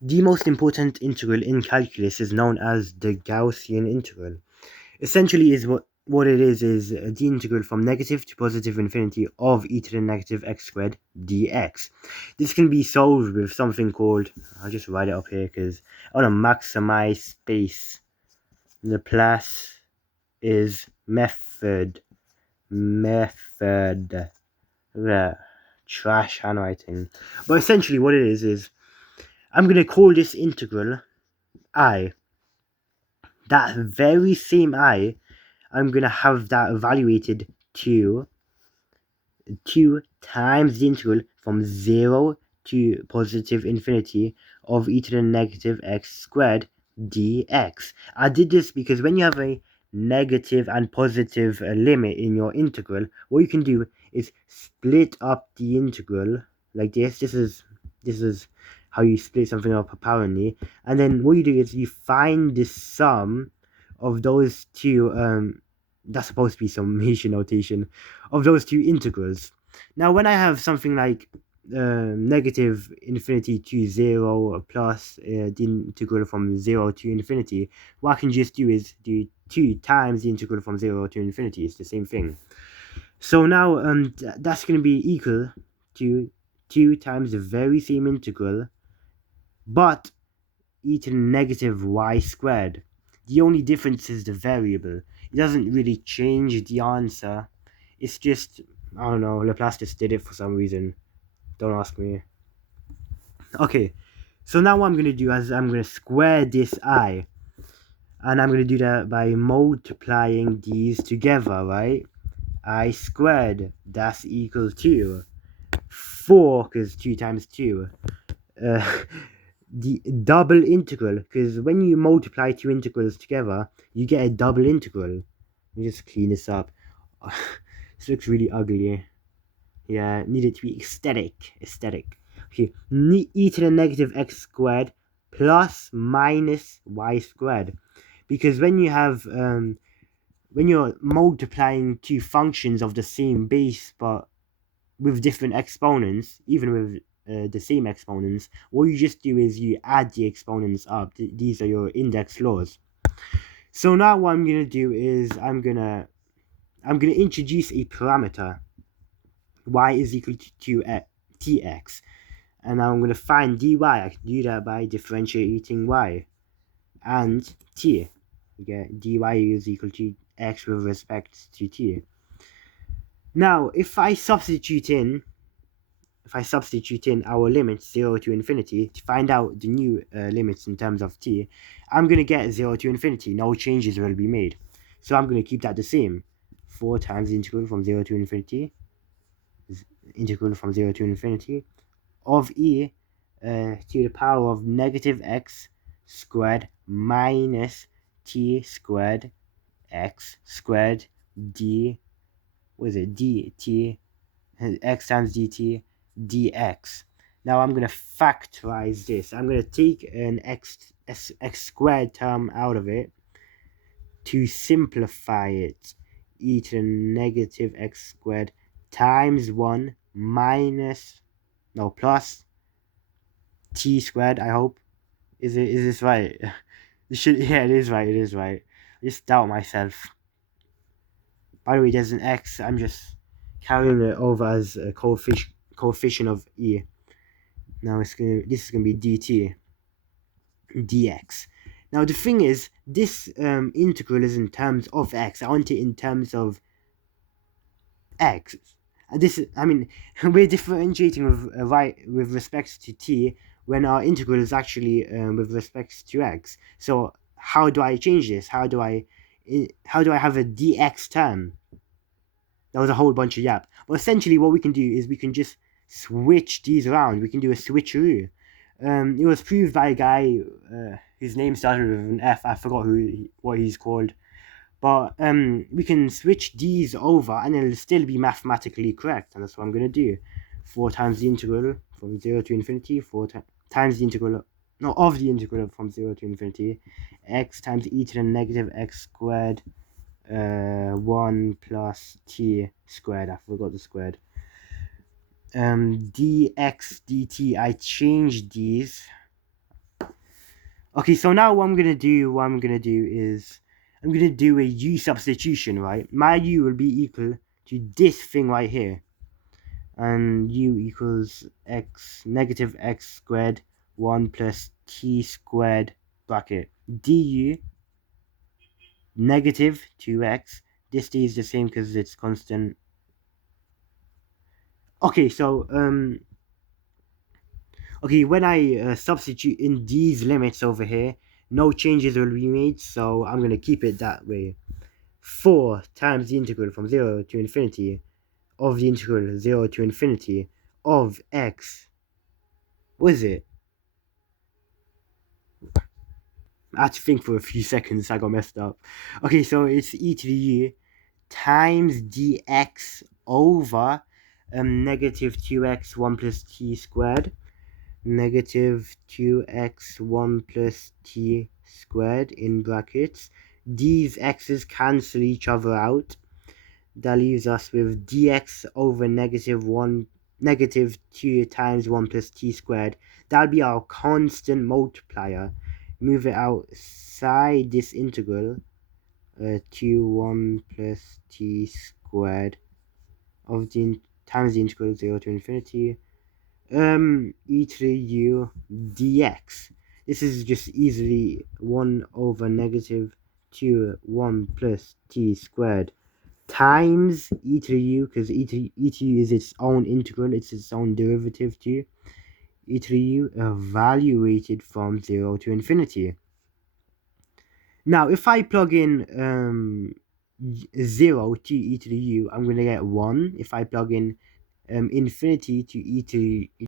The most important integral in calculus is known as the Gaussian integral. Essentially, is what it is the integral from negative to positive infinity of e to the negative x squared dx. This can be solved with something called, I'll just write it up here because I want to maximize space. Laplace is method, trash handwriting. But essentially, what it is I'm going to call this integral I. That very same I, I'm going to have that evaluated to 2 times the integral from 0 to positive infinity of e to the negative x squared dx. I did this because when you have a negative and positive limit in your integral, what you can do is split up the integral like this. This is how you split something up apparently, and then what you do is you find the sum of those two. That's supposed to be summation notation of those two integrals. Now, when I have something like negative infinity to 0 plus the integral from 0 to infinity, what I can just do is do 2 times the integral from 0 to infinity. It's the same thing. So now that's going to be equal to 2 times the very same integral, but e to the negative y squared. The only difference is the variable. It doesn't really change the answer. It's just, I don't know, Laplace just did it for some reason. Don't ask me. Okay, so now what I'm going to do is I'm going to square this I. And I'm going to do that by multiplying these together, right? I squared, that's equal to 4, because 2 times 2. Uh, the double integral, because when you multiply two integrals together, you get a double integral. Let me just clean this up. This looks really ugly. Yeah, need it to be aesthetic. Okay, e to the negative x squared plus minus y squared. Because when you have when you're multiplying two functions of the same base but with different exponents, even with the same exponents, what you just do is you add the exponents up. These are your index laws. So now what I'm gonna do is I'm gonna introduce a parameter y is equal to tx, and now I'm gonna find dy. I can do that by differentiating y and t. You get dy is equal to x with respect to t. Now if I substitute in our limits 0 to infinity to find out the new limits in terms of t, I'm going to get 0 to infinity. No changes will be made. So I'm going to keep that the same. 4 times the integral from 0 to infinity, of e to the power of negative x squared minus t squared x squared d, what is it, dt, x times dt dx. Now I'm going to factorize this. I'm going to take an x squared term out of it to simplify it. E to the negative x squared times 1 minus, no, plus t squared, I hope. Is this right? Yeah, it is right. I just doubt myself. By the way, there's an x. I'm just carrying it over as a coefficient of e. Now this is gonna be dt dx. Now the thing is, this integral is in terms of x. I want it in terms of x. And this, I mean, we're differentiating with respect to t when our integral is actually with respect to x. So how do I change this? How do I have a dx term? That was a whole bunch of yap. But essentially, what we can do is we can just switch these around. We can do a switcheroo. It was proved by a guy. His name started with an F. I forgot what he's called. But we can switch these over, and it'll still be mathematically correct. And that's what I'm gonna do. 4 times the integral from 0 to infinity. 4 times the integral. No, of the integral from 0 to infinity. X times e to the negative x squared 1 plus t squared. I forgot the squared. Dx dt, I changed these. Okay, so now what I'm gonna do is I'm gonna do a u substitution, right? My u will be equal to this thing right here, and u equals negative x squared 1 plus t squared bracket du negative 2x. This d is the same because it's constant. Okay, so okay, when I substitute in these limits over here, no changes will be made, so I'm gonna keep it that way. 4 times the integral from 0 to infinity of the integral 0 to infinity of x. What is it? I had to think for a few seconds, I got messed up. Okay, so it's e to the u times dx over negative 2x 1 plus t squared. Negative 2x 1 plus t squared in brackets. These x's cancel each other out. That leaves us with dx over negative 2 times 1 plus t squared. That'll be our constant multiplier. Move it outside this integral to 1 plus t squared of the times the integral 0 to infinity e to the u dx. This is just easily 1 over negative 2 1 plus t squared times e to the u, because e to u is its own integral, it's its own derivative too. E to the u evaluated from 0 to infinity. Now, if I plug in 0 to e to the u, I'm going to get 1. If I plug in infinity to e to